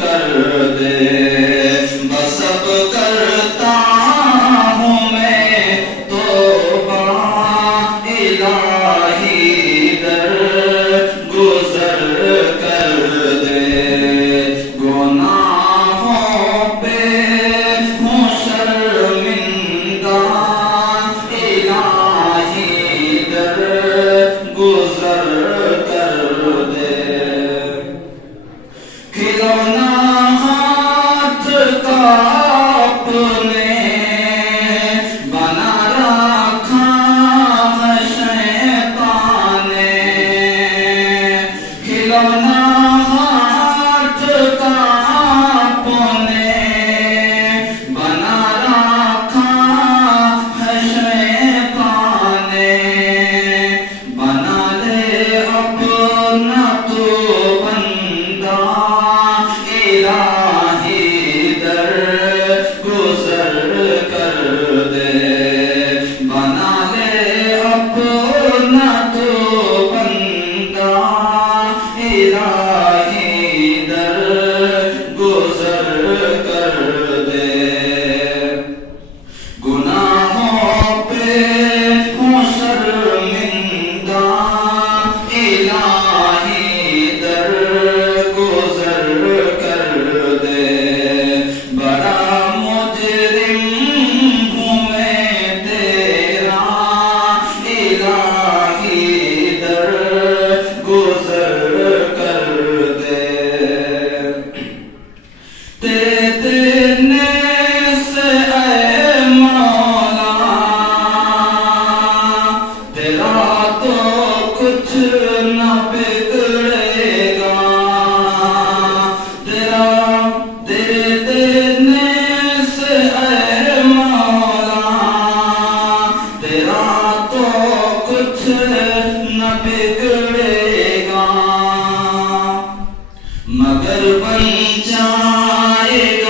کر دے، بس اب کرتا ہوں میں توبہ الہی در گزر کر دے، گناہوں پہ ہوں شرمندہ الہی در گزر کر دے، کھلونا ہاتھ کا اپنے بنا رکھا ہے شیطان نے، کھلونا ہاتھ کا اپنے بنا رکھا ہے شیطان نے، بنا لے اپنا تو بندہ الہی در گزر کر دے، بنا لے اپنا تو بندہ الہی در گزر کر دے، گناہوں پہ ہوں شرمندہ الہی در گزر کر دے، بڑا مجرم ہوں میں تیرا الہی در گزر کر دے، تیرے دینے سے اے مولا تیرا تو کچھ نہ بگڑے گا، تیرے دینے سے اے مولا تیرا تو کچھ نہ بگڑے گا، مگر بن جائے